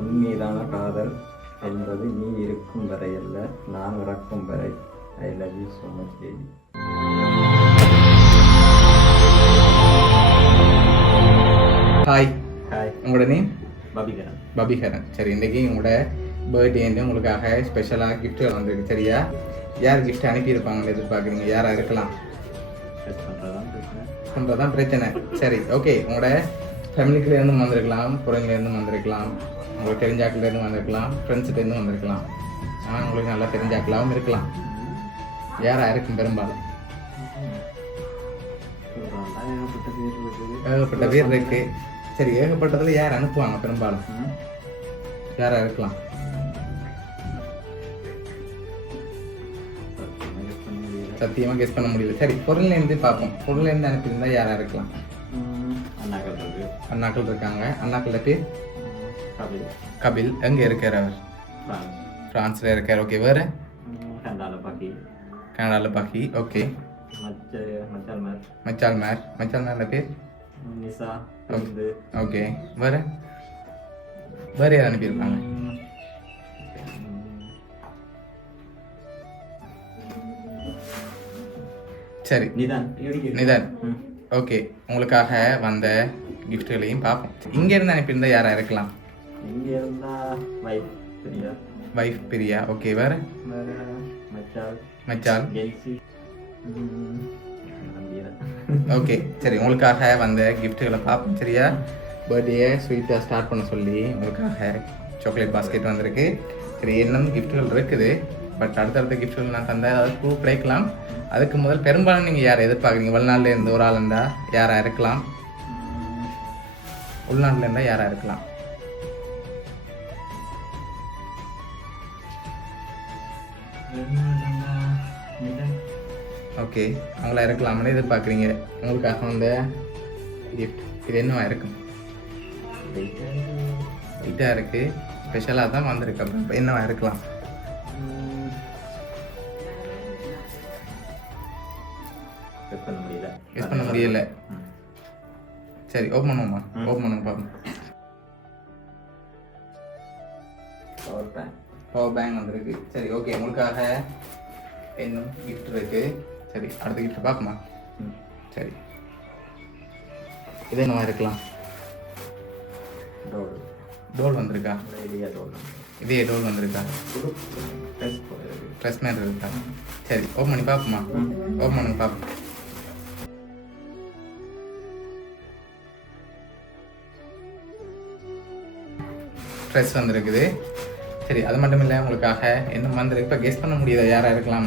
உண்மையிலான காதல் என்பது நீ இருக்கும் வரை அல்ல, நான் இறக்கும் வரை. I love you so much baby. Hi. Hi. உங்களோட நேம்? பபிகரன். பபிகரன். சரி, இன்றைக்கி உங்களோட பர்த்டேன்னு உங்களுக்காக ஸ்பெஷலாக கிஃப்ட்டுகள் வந்திருக்கு. சரியா? யார் கிஃப்ட் அனுப்பியிருப்பாங்கன்னு எதிர்பார்க்குறீங்க? யாராக இருக்கலாம்? பண்ணுறதான் பிரச்சனை. சரி, ஓகே. உங்களோட ஃபேமிலிக்குலேருந்து வந்திருக்கலாம், புறங்கலேருந்து வந்திருக்கலாம், உங்களுக்கு தெரிஞ்சாக்கிலேருந்து வந்திருக்கலாம், ஃப்ரெண்ட்ஸுலேருந்து வந்திருக்கலாம். ஆனால் உங்களுக்கு நல்லா தெரிஞ்சாக்கலாகவும் இருக்கலாம். யாராக இருக்கும் பெரும்பாலும்? ஏகப்பட்ட பேர் இருக்கு. சரி, ஏகப்பட்டதில் யார் அனுப்புவாங்க பெரும்பாலும்? யாராக இருக்கலாம்? சத்தியமாக கெஸ் பண்ண முடியல. சரி, பொருள்லேருந்து பார்ப்போம். பொருள்லேருந்து அனுப்பியிருந்தா யாராக இருக்கலாம்? அண்ணாக்கள் இருக்காங்க. அண்ணாக்கள் பேர் கபில். எங்கே இருக்கார் அவர்? ஃப்ரான்ஸில் இருக்கார். ஓகே. வேறு? கனடாவில் பாக்கி. ஓகே. மச்சால் மேர் பேர் ஓகே. வேறு? வேறு யார் அனுப்பியிருப்பாங்க? சரி, நிதான். ஓகே. உங்களுக்காக வந்த கிஃப்ட்களையும் பார்ப்போம். இங்கேருந்து அனுப்பியிருந்தா யாராக இருக்கலாம்? வைஃப் பிரியா. ஓகே. வேறு? மச்சால். ஓகே. சரி, உங்களுக்காக வந்த கிஃப்ட்டுகளை பார்ப்போம். சரியா? பர்த்டே ஸ்வீட்டாக ஸ்டார்ட் பண்ண சொல்லி உங்களுக்காக சாக்லேட் பாஸ்கெட் வந்திருக்கு. சரி, இன்னும் கிஃப்ட்டுகள் இருக்குது. பட் அடுத்தடுத்த கிஃப்ட்டுகள் நான் தந்த அதாவது ப்ரூஃப் கிடைக்கலாம். அதுக்கு முதல் பெரும்பாலும் நீங்கள் யாரை எதிர்பார்க்குறீங்க? வெளிநாட்டில் இருந்து ஒரு ஆள் இருந்தால் யாராக இருக்கலாம்? உள்நாட்டில் இருந்தால் யாராக இருக்கலாம்? ஓகே, அவங்களா இருக்கலாம்னு எதிர்பார்க்குறீங்க. உங்களுக்காக வந்த கிஃப்ட் இது என்னவா இருக்கும்? வெயிட்டாக இருக்குது, ஸ்பெஷலாக தான் வந்திருக்கு. அப்புறம் என்னவா இருக்கலாம்? கெஸ் பண்ண முடியல. சரி, ஓப்பன் பண்ணுவோமா? ஓப்பன் பண்ணுங்க பார்ப்போம். பவர் பேங்க் வந்திருக்கு. சரி, ஓகே. உங்களுக்காக இன்னும் கிஃப்ட் இருக்கு. சரி, அடுத்த கிஃப்ட் பார்ப்போமா? சரி, இது என்னவா இருக்கலாம்? டோல் வந்திருக்கா? இதே டோல் வந்திருக்கா? ட்ரெஸ் மேட் இருக்கா? சரி, ஓப்பன் பண்ணி பார்ப்போமா? ஓப்பன் பண்ணி பார்ப்போம். ட்ரெஸ் வந்திருக்குது. சரி, அது மட்டும் இல்லை, உங்களுக்காக இன்னும் வந்திருக்கு. இப்போ கெஸ் பண்ண முடியுதா யாராக இருக்கலாம்?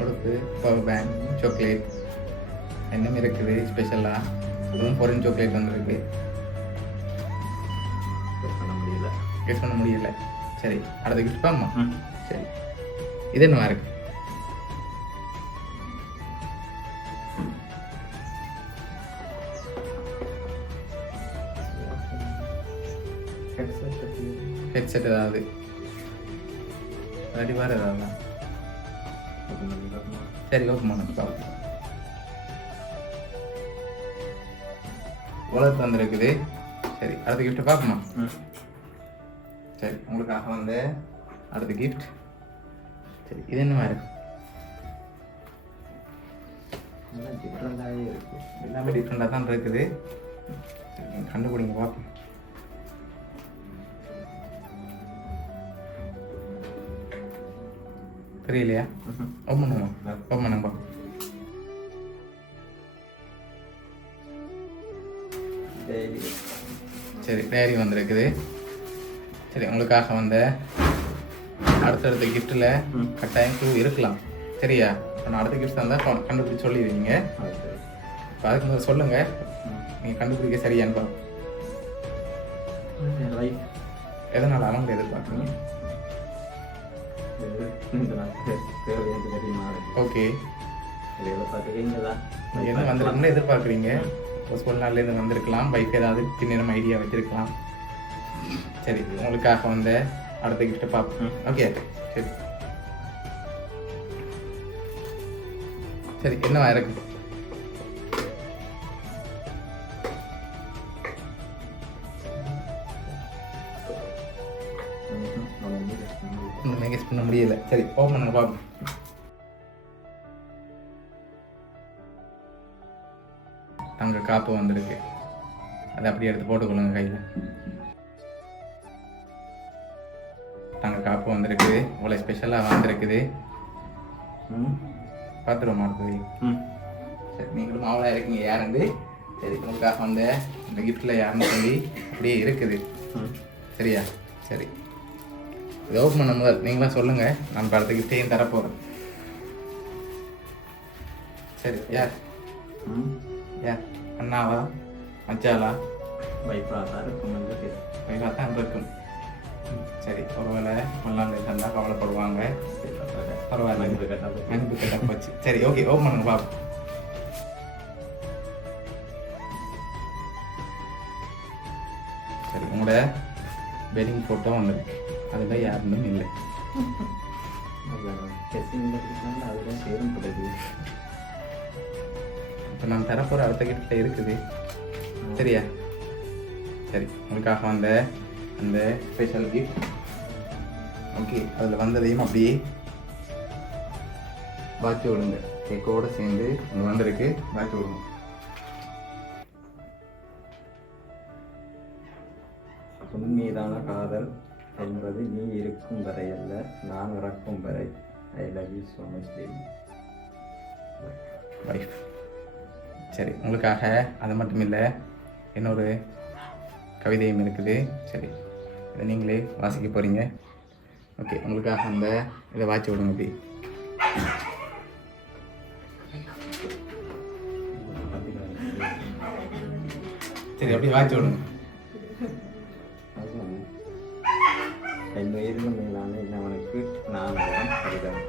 உடுப்பு, பவர் பேங்க், சாக்லேட் இன்னும் இருக்குது ஸ்பெஷலாக. அதுவும் பொரின் சாக்லேட் வந்திருக்கு. கெஸ் பண்ண முடியல. சரி, அடுத்த கிஃப்ட் பாம்மா. சரி, இது என்னவா இருக்கு? ஹெட்செட் ஏதாவது ரெடி வேறு ஏதாவது? சரி, ஓப்பன் பண்ண உலகத்து வந்துருக்குது. சரி, அடுத்த கிஃப்ட் பார்ப்போமா? சரி, உங்களுக்காக வந்து அடுத்த கிஃப்ட். சரி, இது என்னவா இருக்கு? எல்லாமே டிஃப்ரெண்டாக தான் இருக்குது. கண்டுபிடிங்க பார்ப்போம். தெரியலையா? ஓப்பன் பண்ணுவோம். ஓப்பன் பண்ணுங்க. சரி, டைரி வந்திருக்குது. சரி, உங்களுக்காக வந்த அடுத்தடுத்த கிஃப்ட்டில் கட்டாயம் க்ளூ இருக்கலாம். சரியா? நான் அடுத்த கிஃப்ட் இருந்தால் கண்டுபிடிச்சி சொல்லிடுவீங்க. இப்போ அதுக்கு முதல்ல சொல்லுங்கள், நீங்கள் கண்டுபிடிக்க சரியான்னு பார்ப்போம். எதனால் அவங்க எதிர்பார்க்குறீங்க? ஓகே, எதுவும் வந்திருக்குன்னு எதிர்பார்க்குறீங்க. ஒரு நாள்லேருந்து வந்திருக்கலாம். பைக் ஏதாவது பின்னிடம் ஐடியா வச்சிருக்கலாம். சரி, உங்களுக்காக வந்த அடுத்த கிஃப்ட்டை பார்ப்போம். ஓகே. சரி சரி, என்னவா இருக்கு? கெஸ் பண்ண முடியல. சரி ஓப்பன் பண்ணுங்க பாப்போம். தங்க காப்பு வந்திருக்கு. அதை அப்படியே எடுத்து போட்டுக்கொள்ளுங்க கையில். தங்க காப்பு வந்திருக்குது. இவ்வளோ ஸ்பெஷலாக வந்திருக்குது. பார்த்துருவோம் அடுத்தது. சரி நீங்களும் மாவளாக இருக்கீங்க யாருண்டு. சரி உங்களுக்காக வந்த இந்த கிஃப்டில் யாருன்னு சொல்லி அப்படியே இருக்குது. சரியா? சரி இது ஓப்பன் பண்ண முதல் நீங்களாம் சொல்லுங்கள். நான் அடுத்த கிஃப்டையும் தரப்போகிறேன். சரி யார் யார்? அண்ணாவா மச்சாலா? வைஃபாக தான் இருக்கும். வைஃபாக தான் இருக்கும். சரி ஒருவேளை மல்லாண்டு இருந்தால் கவலைப்படுவாங்க. பரவாயில்ல, அனுப்பி கட்ட போச்சு. சரி ஓகே ஓப்பன் பண்ணுங்க பாப்போம். சரி உங்களோட வெட்டிங் ஃபோட்டோ வந்துருக்கு. அதில் யாருன்னு இல்லை. அதுதான் சேரும் படுது. இப்போ நான் தரப்போகிற அடுத்த கிஃப்ட்டில் இருக்குது. சரியா? சரி உங்களுக்காக வந்த அந்த ஸ்பெஷல் கிஃப்ட். ஓகே அதில் வந்ததையும் அப்படியே பாய்ச்சி விடுங்க. கேக்கோடு சேர்ந்து இங்கே வந்திருக்கு. பாய்ச்சி விடுங்க. உண்மையிலான காதல் என்பது நீ இருக்கும் வரை அல்ல, நான் இறக்கும் வரை. I love you so much baby. Wife. சரி உங்களுக்காக அது மட்டும் இல்லை, இன்னொரு கவிதையும் இருக்குது. சரி இதை நீங்களே வாசிக்க போகிறீங்க. ஓகே உங்களுக்காக அந்த இதை வாட்சி விடுங்க. அப்படி சரி அப்படியே வாட்சி விடுங்க. என் உயிரிலும் மேலான இன்னவனுக்கு நான் கடிதம்.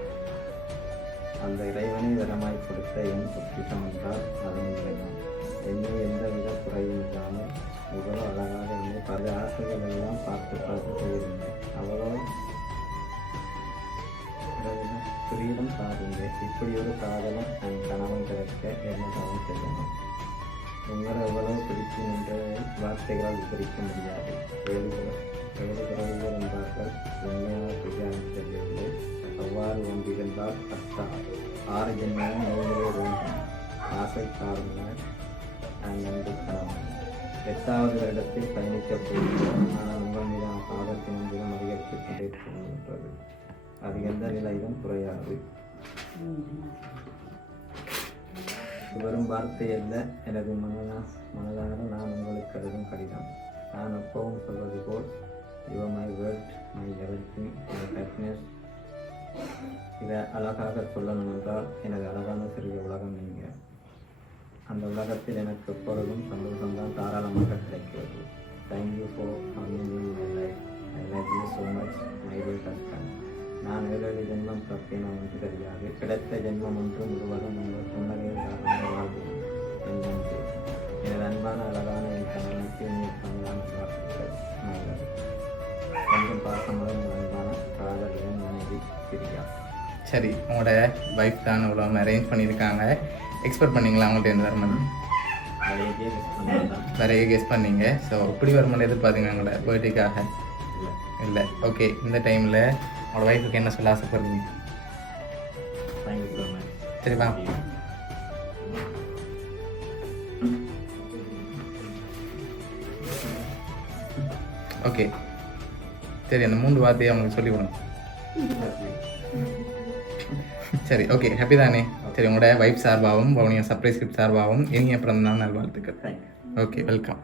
அந்த இறைவனை வரமாய் கொடுத்த என் பொக்கிஷம் என்றால் அது இல்லைதான். என்னை எந்தவித குறையும் இல்லாமல் இவ்வளோ அழகாக என்னை பல ஆசைகள் எல்லாம் பார்த்து செய்திருந்தேன். அவ்வளோ புரியிலும் பாருங்க. இப்படி ஒரு காதலும் என் கணவன் கிடைக்க என்ன தவம் செய்யணும். உங்களை எவ்வளோ பிடிக்கும் என்ற வார்த்தைகளால் விவரிக்க முடியாது. எழுதுகிறவர்கள் என்றார்கள் உண்மையான பிரியாணி தெரியவில்லை. அவ்வாறு ஒன்றிருந்தால் கஷ்டம். 6 ஜென்மம் நீங்களே வேண்டும். ஆசை காரண நன்றி கணவன். 8வது வருடத்தில் பயணிக்கப் போகிறோம். ஆனால் உங்கள் மீதான காதத்தின் தினம் அதிகரித்துக் கொண்டே போகின்றது. அது எந்த நிலையிலும் குறையாது. வரும் வார்த்தை அல்ல, எனது மனதாக நான் உங்களுக்கு எழுதும் கடிதம். நான் எப்பவும் சொல்வது போல் you are my world, my everything, my happiness. இதை அழகாக சொல்லணும் என்றால் எனது அழகான சிறிய உலகம் நீங்கள். அந்த உலகத்தில் எனக்கு எப்பொழுதும் சந்தோஷம்தான் தாராளமாக கிடைக்கிறது. Thank you for coming in my life. I love you so much my dear husband. நான் 7 ஜென்மம் தப்பேன் ஒன்று தெரியாது. கிடைத்த ஜென்மம் ஒன்று முழுவதும் உங்கள் புன்னகையை காரணமாக வாழ்கிறேன். என் நன்றி. எனது அன்பான அழகான என் கணவனுக்கு நீ பங்கான வாழ்த்துக்கள். கொஞ்சம் பாசமுடன் அன்பான காதலியன் மனைவி பிரியா. சரி உங்களோட வைஃப் தான் இவ்வளோ அரேஞ்ச் பண்ணியிருக்காங்க. எக்ஸ்பெக்ட் பண்ணிங்களா அவங்கள்ட்ட எந்த வரமாட்டேன் நிறைய கெஸ் பண்ணீங்க. ஸோ இப்படி வரமாட்டேன் எதிர்பார்த்தீங்க உங்களோட பர்த்டேக்காக? இல்லை. ஓகே இந்த டைமில் உங்களோட ஒய்ஃபுக்கு என்ன சொல்ல ஆசைப்படுறீங்க? சரிப்பா ஓகே சரி அந்த 3 வார்த்தையை அவங்களுக்கு சொல்லி கொடுங்க. சரி ஓகே ஹாப்பி தானே? சரி உங்களோட வைஃப் சார்பாகவும் உங்களுடைய சர்ப்ரைஸ் கிஃப்ட் சார்பாகவும் இனிய பிறந்த நாள் நல்வாழ்த்துக்கள். Okay welcome.